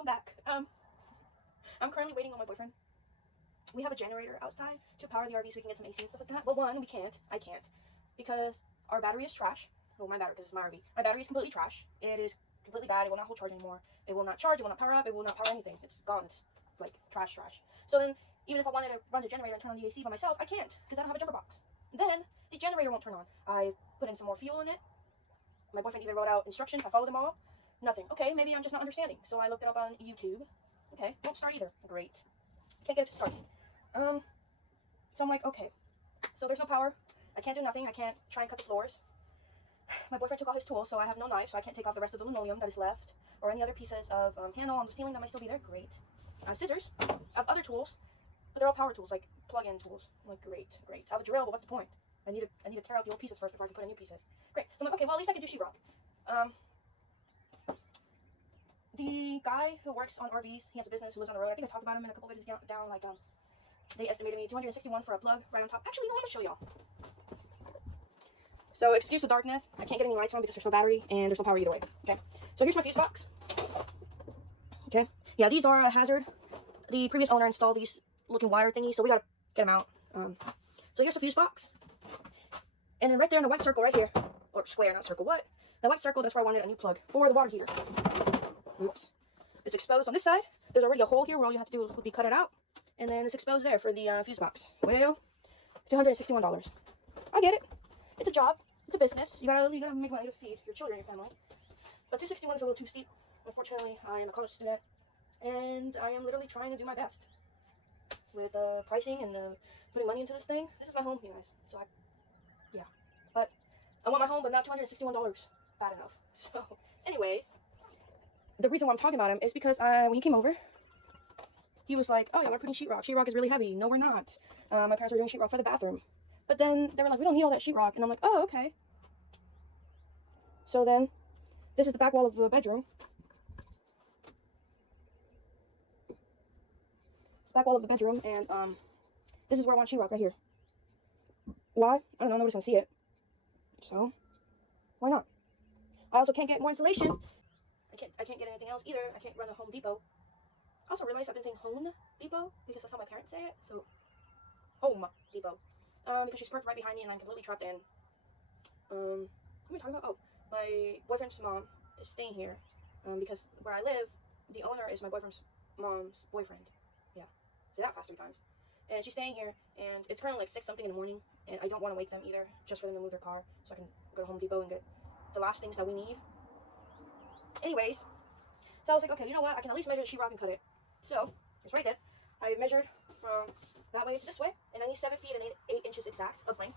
welcome back. I'm currently waiting on my boyfriend. We have a generator outside to power the RV so we can get some AC and stuff like that. But one, we can't. I can't. Because our battery is trash. Well, my battery, because it's my RV. My battery is completely trash. It is completely bad. It will not hold charge anymore. It will not charge. It will not power up. It will not power anything. It's gone. It's like trash. So then, even if I wanted to run the generator and turn on the AC by myself, I can't. Because I don't have a jumper box. Then, the generator won't turn on. I put in some more fuel in it. My boyfriend even wrote out instructions. I followed them all. Nothing. Okay, maybe I'm just not understanding. So I looked it up on YouTube. Okay, won't start either. Great. Can't get it to start. So I'm like, okay. So there's no power. I can't do nothing. I can't try and cut the floors. My boyfriend took all his tools, so I have no knife, so I can't take off the rest of the linoleum that is left, or any other pieces of panel on the ceiling that might still be there. Great. I have scissors. I have other tools, but they're all power tools, like plug-in tools. I'm like, great. I have a drill, but what's the point? I need to tear out the old pieces first before I can put in new pieces. Great. So I'm like, okay, well, at least I can do sheetrock. The guy who works on RVs, he has a business who lives on the road. I think I talked about him in a couple videos down, like, they estimated me $261 for a plug right on top. Actually, no, I'm gonna show y'all. So, excuse the darkness. I can't get any lights on because there's no battery and there's no power either way. Okay. So here's my fuse box. Okay. Yeah, these are a hazard. The previous owner installed these looking wire thingies, so we gotta get them out. So here's the fuse box. And then right there in the white circle right here, or square, not circle, what? The white circle, that's where I wanted a new plug for the water heater. Oops. It's exposed on this side. There's already a hole here where all you have to do would be cut it out. And then it's exposed there for the fuse box. Well, $261. I get it. It's a job. It's a business. You gotta make money to feed your children and your family. But $261 is a little too steep. Unfortunately, I am a college student, and I am literally trying to do my best with pricing and putting money into this thing. This is my home, you guys. So yeah. But I want my home, but not $261. Bad enough. So, anyways, the reason why I'm talking about him is because when he came over, he was like, oh, y'all are putting sheetrock. Sheetrock is really heavy. No, we're not. My parents are doing sheetrock for the bathroom. But then they were like, we don't need all that sheetrock. And I'm like, oh, okay. So then, this is the back wall of the bedroom. It's the back wall of the bedroom, and this is where I want sheetrock, right here. Why? I don't know. Nobody's gonna see it. So, why not? I also can't get more insulation. I can't get anything else either. I can't run a Home Depot. I also realized I've been saying Home Depot because that's how my parents say it. So, Home Depot. Because she's parked right behind me and I'm completely trapped in. What am I talking about? Oh, my boyfriend's mom is staying here. Because where I live, the owner is my boyfriend's mom's boyfriend. Yeah. Say that fast 3 times. And she's staying here, and it's currently like 6 something in the morning, and I don't want to wake them either, just for them to move their car, so I can go to Home Depot and get the last things that we need. Anyways, so I was like, okay, you know what? I can at least measure the sheetrock and cut it. So, it's right there. I measured from that way to this way, and I need 7 feet and 8 inches exact of length.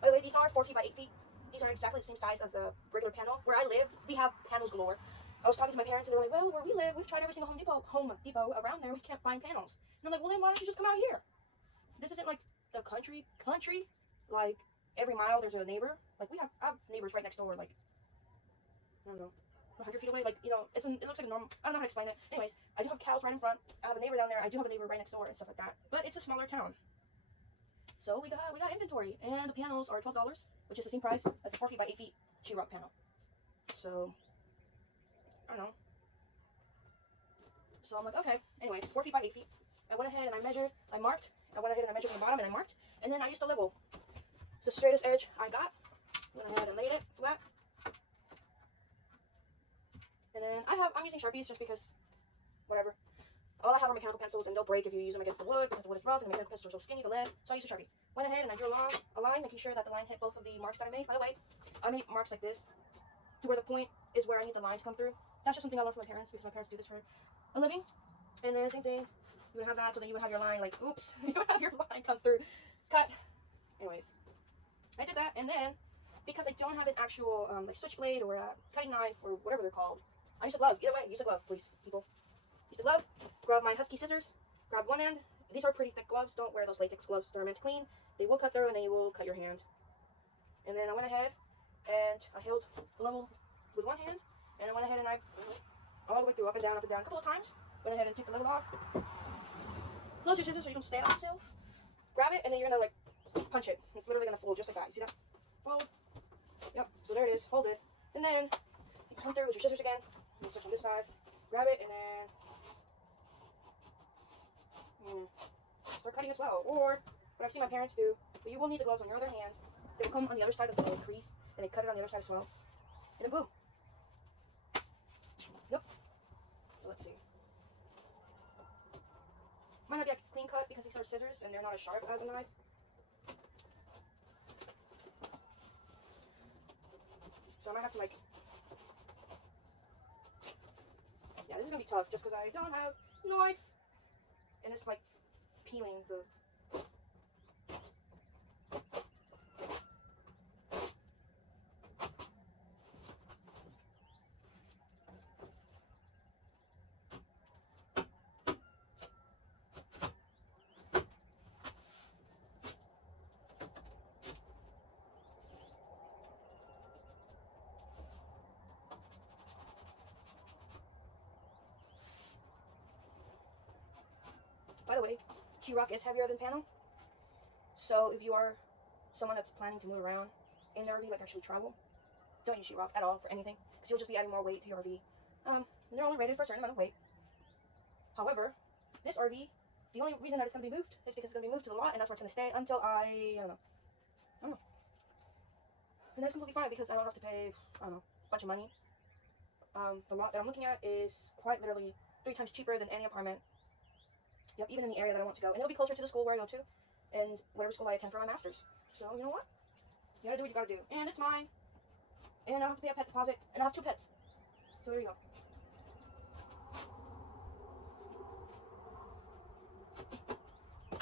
By the way, these are 4 feet by 8 feet. These are exactly the same size as a regular panel. Where I live, we have panels galore. I was talking to my parents, and they were like, well, where we live, we've tried every single Home Depot around there. We can't find panels. And I'm like, well, then why don't you just come out here? This isn't like the country. Like, every mile there's a neighbor. Like, I have neighbors right next door, like, I don't know, 100 feet away. Like, you know, it looks like a normal, I don't know how to explain it. Anyways, I do have cows right in front. I have a neighbor down there. I do have a neighbor right next door and stuff like that. But it's a smaller town. So we got inventory, and the panels are $12, which is the same price as a 4 feet by 8 feet sheetrock panel. So, I don't know. So I'm like, okay. Anyways, 4 feet by 8 feet. I went ahead and I measured, I marked. I went ahead and I measured from the bottom and I marked. And then I used a level. It's the straightest edge I got. Went ahead and laid it flat. And then I'm using Sharpies just because, whatever. All I have are mechanical pencils, and they'll break if you use them against the wood because the wood is rough and the mechanical pencils are so skinny, the lead. So I used a Sharpie. Went ahead and I drew a line, making sure that the line hit both of the marks that I made. By the way, I made marks like this to where the point is where I need the line to come through. That's just something I learned from my parents because my parents do this for a living. And then same thing, you would have that so then you would have your line like, oops, you would have your line come through, cut. Anyways, I did that, and then because I don't have an actual like switchblade or a cutting knife or whatever they're called, I use a glove. Either way, use a glove, please, people. Use the glove, grab my Husky scissors, grab one end. These are pretty thick gloves. Don't wear those latex gloves. They're meant to clean. They will cut through and then you will cut your hand. And then I went ahead and I held the level with one hand, and I went ahead and I all the way through, up and down, a couple of times. Went ahead and took the level off. Close your scissors so you don't stand on yourself. Grab it, and then you're gonna like punch it. It's literally gonna fold just like that. You see that? Fold. Yep. So there it is, folded. And then you come through with your scissors again. You start from this side. Grab it, and then start cutting as well. Or what I've seen my parents do, but you will need the gloves on your other hand. They will come on the other side of the crease, and they cut it on the other side as well. And then boom. Yep. So let's see. Might not be a clean cut because these are scissors and they're not as sharp as a knife. So I might have to yeah, this is gonna be tough just because I don't have a knife. And it's like peeling the... By the way, sheetrock is heavier than panel. So if you are someone that's planning to move around in their RV, like actually travel, don't use sheetrock at all for anything, because you'll just be adding more weight to your RV. They're only rated for a certain amount of weight. However, this RV, the only reason that it's going to be moved is because it's going to be moved to the lot, and that's where it's going to stay until I don't know. And that's completely fine because I don't have to pay, a bunch of money. The lot that I'm looking at is quite literally 3 times cheaper than any apartment. Yep, even in the area that I want to go. And it'll be closer to the school where I go to, and whatever school I attend for my master's. So, you know what? You gotta do what you gotta do. And it's mine. And I don't have to pay a pet deposit. And I have 2 pets. So there you go.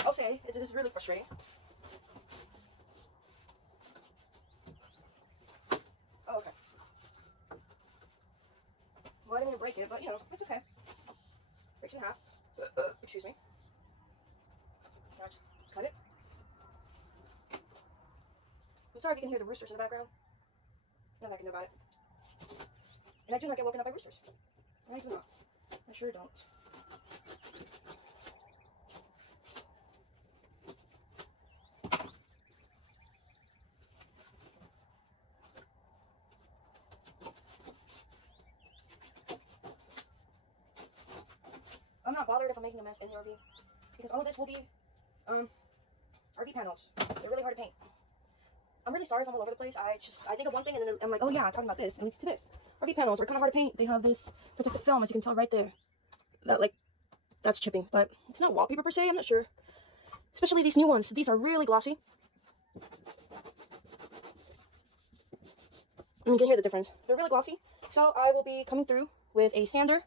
I'll say, it is really frustrating. Oh, okay. Well, I didn't mean to break it, but, you know, it's okay. Breaks in half. Excuse me. I'll just cut it. I'm sorry if you can hear the roosters in the background. Nothing I can do about it. And I do not get woken up by roosters. I do not. I sure don't. I'm not bothered if I'm making a mess in the RV, because all of this will be RV panels. They're really hard to paint. I'm really sorry if I'm all over the place. I think of one thing and then I'm like, oh yeah, I'm talking about this, and it's to this. RV panels are kind of hard to paint. They have this protective film, as you can tell right there. That's chipping, but it's not wallpaper per se. I'm not sure. Especially these new ones. These are really glossy. And you can hear the difference. They're really glossy. So I will be coming through with a sander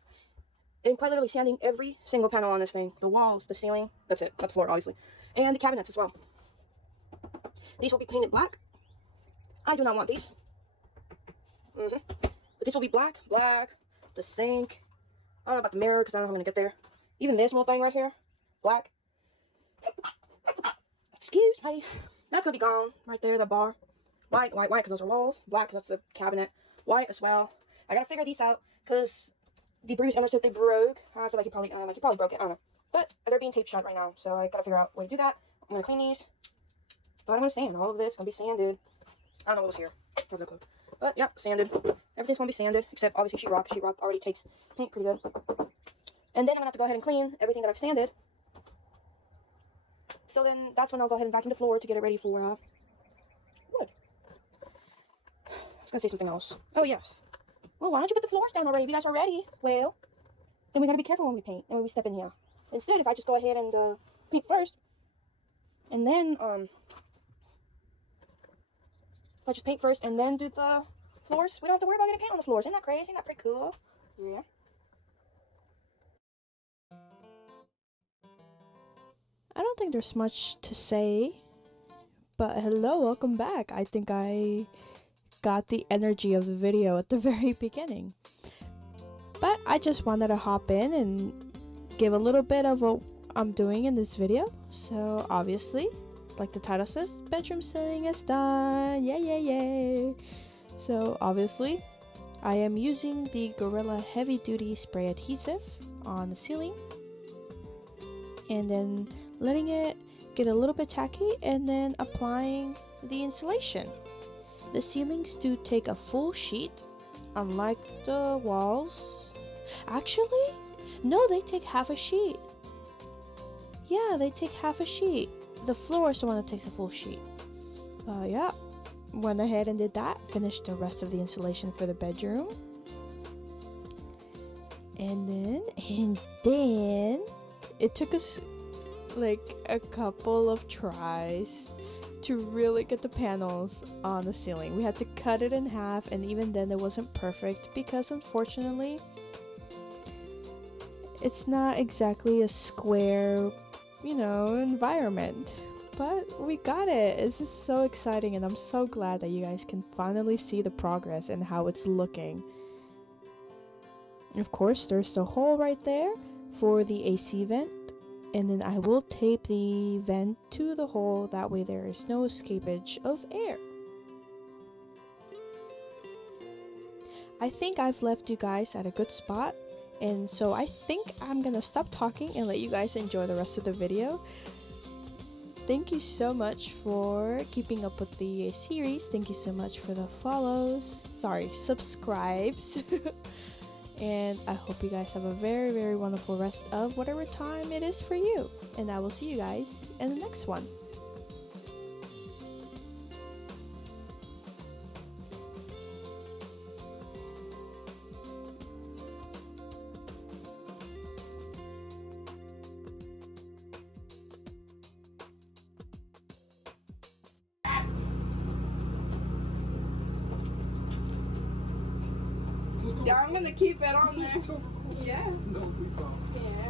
and quite literally sanding every single panel on this thing. The walls, the ceiling, that's it. Not the floor, obviously. And the cabinets as well. These will be painted black. I do not want these. But these will be black. The sink. I don't know about the mirror because I don't know how I'm going to get there. Even this little thing right here. Black. Excuse me. That's going to be gone right there, the bar. White, because those are walls. Black, because that's the cabinet. White as well. I got to figure these out because the bruise, almost if they broke. I feel like he probably broke it. I don't know. But they're being taped shut right now, so I got to figure out a way to do that. I'm going to clean these. But I'm going to sand. All of this is going to be sanded. I don't know what was here. I have no clue. But, yeah, sanded. Everything's going to be sanded, except obviously sheetrock. Sheetrock already takes paint pretty good. And then I'm going to have to go ahead and clean everything that I've sanded. So then that's when I'll go ahead and vacuum the floor to get it ready for wood. I was going to say something else. Oh, yes. Well, why don't you put the floors down already if you guys are ready? Well, then we got to be careful when we paint and when we step in here. Instead, if I just go ahead and paint first, and then, if I just paint first and then do the floors, we don't have to worry about getting paint on the floors. Isn't that crazy? Isn't that pretty cool? Yeah. I don't think there's much to say, but hello, welcome back. I think I got the energy of the video at the very beginning. But I just wanted to hop in and give a little bit of what I'm doing in this video. So obviously, like the title says, bedroom ceiling is done. Yay. So obviously, I am using the Gorilla Heavy Duty Spray Adhesive on the ceiling. And then letting it get a little bit tacky and then applying the insulation. The ceilings do take a full sheet, unlike the walls. Actually, no, they take half a sheet. Yeah, they take half a sheet. The floor is the one that takes a full sheet. Yeah, went ahead and did that. Finished the rest of the installation for the bedroom. And then it took us like a couple of tries to really get the panels on the ceiling. We had to cut it in half, and even then it wasn't perfect because unfortunately it's not exactly a square, environment. But we got it. It's just so exciting, and I'm so glad that you guys can finally see the progress and how it's looking. Of course, there's the hole right there for the AC vent, and then I will tape the vent to the hole, that way there is no escapage of air. I think I've left you guys at a good spot, and so I think I'm gonna stop talking and let you guys enjoy the rest of the video. Thank you so much for keeping up with the series. Thank you so much for the subscribes. And I hope you guys have a very, very wonderful rest of whatever time it is for you. And I will see you guys in the next one. Yeah, I'm gonna keep it on there. Yeah. No, please don't. Yeah.